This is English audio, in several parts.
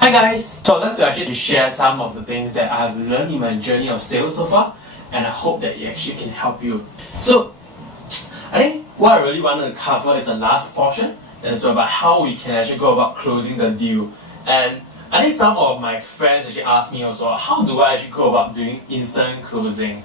Hi guys! So I'd like to actually share some of the things that I've learned in my journey of sales so far, and I hope that it actually can help you. So I think what I really wanted to cover is the last portion, and it's about how we can actually go about closing the deal. And I think some of my friends actually ask me also, how do I actually go about doing instant closing?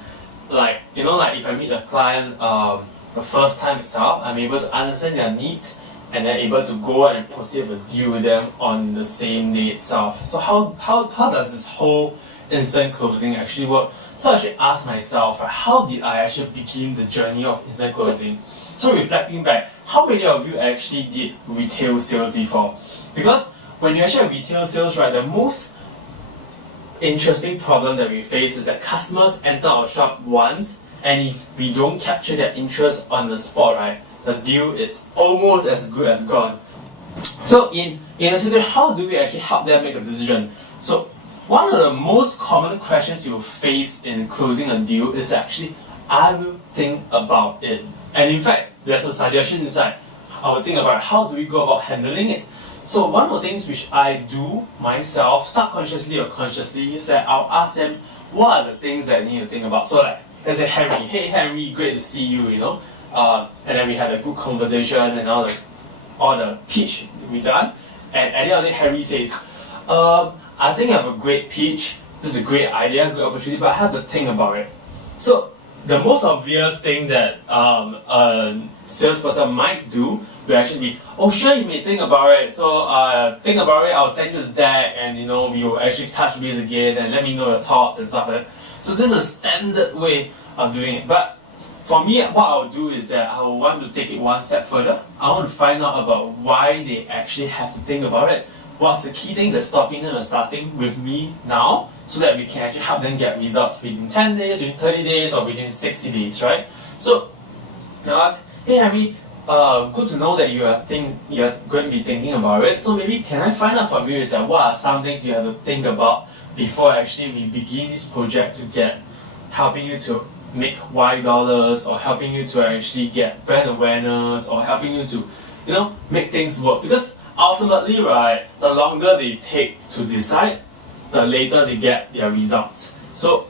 Like if I meet a client the first time itself, I'm able to understand their needs and then able to go and proceed with a deal with them on the same day itself. So how does this whole instant closing actually work? So I actually asked myself, how did I actually begin the journey of instant closing? So reflecting back, how many of you actually did retail sales before? Because when you actually have retail sales, right, the most interesting problem that we face is that customers enter our shop once, and if we don't capture their interest on the spot, right, the deal is almost as good as gone. So in a situation, how do we actually help them make a decision? So one of the most common questions you will face in closing a deal is actually, I will think about it. And in fact, there's a suggestion inside. I will think about how do we go about handling it. So one of the things which I do myself, subconsciously or consciously, is that I'll ask them, what are the things that I need to think about? So like, let's say Henry, hey Henry, great to see you, and then we had a good conversation and all the pitch we done. And at the end of the day, Henry says, I think I have a great pitch, this is a great idea, great opportunity, but I have to think about it. So the most obvious thing that a salesperson might do will actually be, oh sure, you may think about it, so think about it, I'll send you the deck, and we will actually touch base again and let me know your thoughts and stuff like that. So this is a standard way of doing it. But for me, what I'll do is that I will want to take it one step further. I want to find out about why they actually have to think about it. What's the key things that's stopping them from starting with me now, so that we can actually help them get results within 10 days, within 30 days, or within 60 days, right? So now ask, hey Henry, good to know that you're going to be thinking about it. So maybe can I find out from you is that what are some things you have to think about before actually we begin this project to get helping you to make Y dollars, or helping you to actually get brand awareness, or helping you to make things work? Because ultimately, right, the longer they take to decide, the later they get their results. So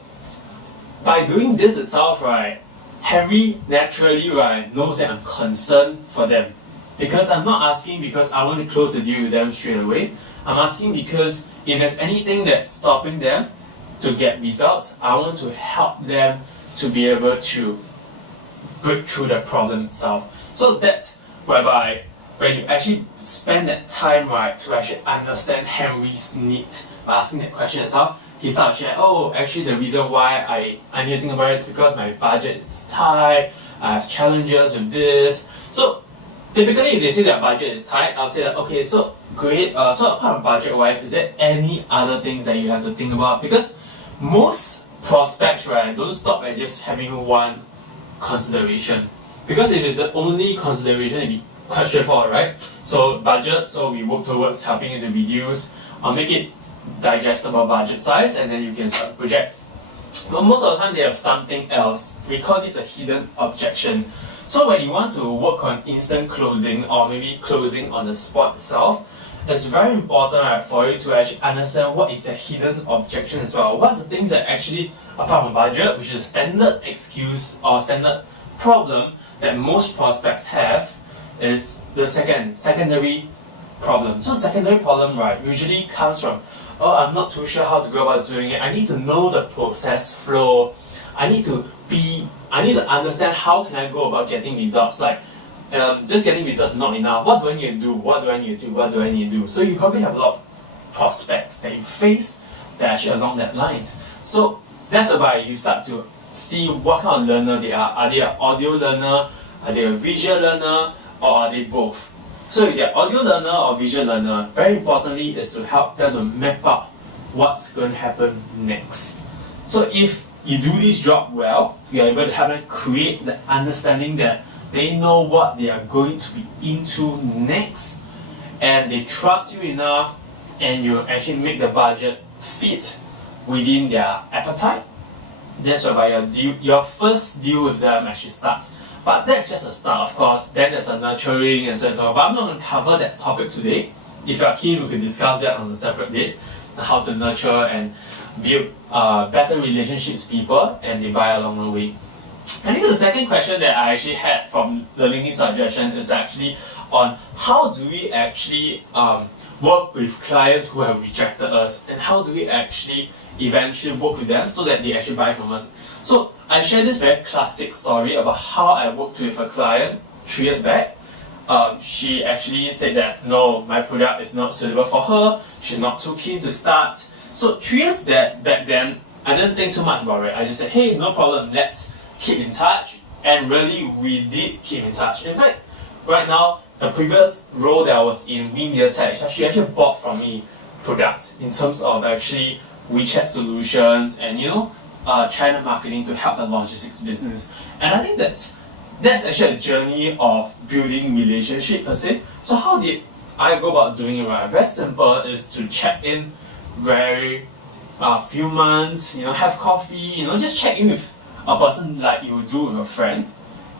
by doing this itself, right, Henry naturally, right, knows that I'm concerned for them. Because I'm not asking because I want to close the deal with them straight away. I'm asking because if there's anything that's stopping them to get results, I want to help them to be able to break through the problem itself. So that's whereby when you actually spend that time, right, to actually understand Henry's needs by asking that question itself, he starts to share, oh, actually the reason why I need to think about it is because my budget is tight, I have challenges with this. So typically if they say their budget is tight, I'll say that, okay, so great, so apart from budget wise, is there any other things that you have to think about? Because most prospects, right, don't stop at just having one consideration. Because if it's the only consideration, it'd be quite straightforward, right? So budget, so we work towards helping you to reduce or make it digestible budget size, and then you can start the project. But most of the time they have something else. We call this a hidden objection. So when you want to work on instant closing, or maybe closing on the spot itself, it's very important, right, for you to actually understand what is the hidden objection as well. What's the things that actually, apart from budget, which is a standard excuse or standard problem that most prospects have, is the secondary problem. So secondary problem, right, usually comes from, oh, I'm not too sure how to go about doing it. I need to know the process flow. I need to understand how can I go about getting results. Like, just getting results is not enough. What do I need to do? What do I need to do? What do I need to do? So you probably have a lot of prospects that you face that are actually along that lines. So that's why you start to see what kind of learner they are. Are they an audio learner? Are they a visual learner? Or are they both? So if they're audio learner or visual learner, very importantly is to help them to map out what's going to happen next. So if you do this job well, you are able to help them create the understanding that they know what they are going to be into next, and they trust you enough, and you actually make the budget fit within their appetite. That's whereby your first deal with them actually starts. But that's just a start, of course. Then there's a nurturing and so on. But I'm not going to cover that topic today. if you are keen, we could discuss that on a separate date, how to nurture and build better relationships with people and they buy along the way. I think the second question that I actually had from the LinkedIn suggestion is actually on how do we actually work with clients who have rejected us, and how do we actually eventually work with them so that they actually buy from us. So I shared this very classic story about how I worked with a client 3 years back. She actually said that no, my product is not suitable for her, she's not too keen to start. So 3 years back then, I didn't think too much about it. I just said, hey, no problem, let's keep in touch. And really, we did keep in touch. In fact, right now, the previous role that I was in, MediaTek, she actually bought from me products in terms of actually WeChat solutions and China marketing to help the logistics business. And I think that's actually a journey of building relationship per se. So how did I go about doing it? Right, very simple, is to check in very few months, have coffee, just check in with a person like you would do with a friend.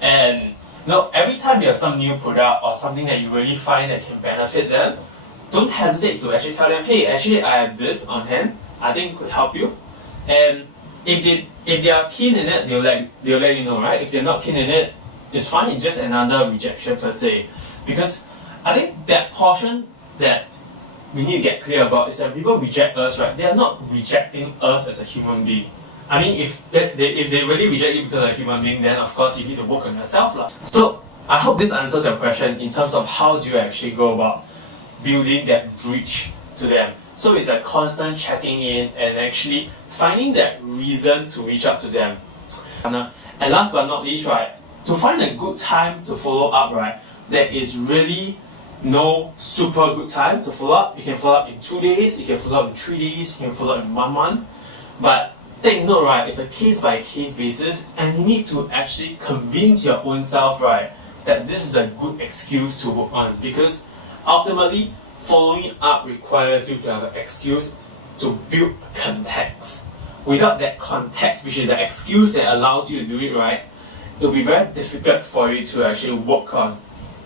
And every time you have some new product or something that you really find that can benefit them, don't hesitate to actually tell them, hey, actually I have this on hand, I think could help you. And if they are keen in it, they'll let you know, right? If they're not keen in it, it's fine, it's just another rejection per se. Because I think that portion that we need to get clear about is that people reject us, right? They are not rejecting us as a human being. I mean, if they really reject you because of a human being, then of course you need to work on yourself. So I hope this answers your question in terms of how do you actually go about building that bridge to them. So it's a constant checking in and actually finding that reason to reach out to them. And last but not least, right, to find a good time to follow up, right, there is really no super good time to follow up. You can follow up in 2 days, you can follow up in 3 days, you can follow up in 1 month. But take note, right, it's a case by case basis, and you need to actually convince your own self, right, that this is a good excuse to work on, because ultimately following up requires you to have an excuse to build context. Without that context, which is the excuse that allows you to do it, right, it'll be very difficult for you to actually work on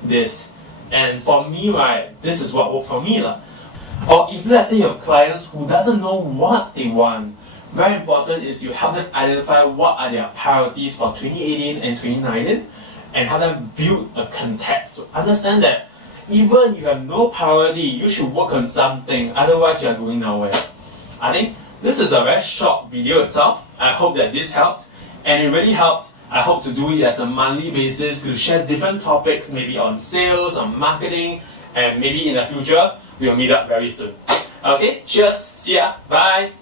this. And for me, right, this is what worked for me. Or if let's say you have clients who doesn't know what they want, very important is you help them identify what are their priorities for 2018 and 2019 and help them build a context. So understand that even if you have no priority, you should work on something, otherwise you are going nowhere. I think this is a very short video itself. I hope that this helps, and it really helps. I hope to do it as a monthly basis to share different topics, maybe on sales, on marketing, and maybe in the future we'll meet up very soon. Okay, cheers, see ya, bye.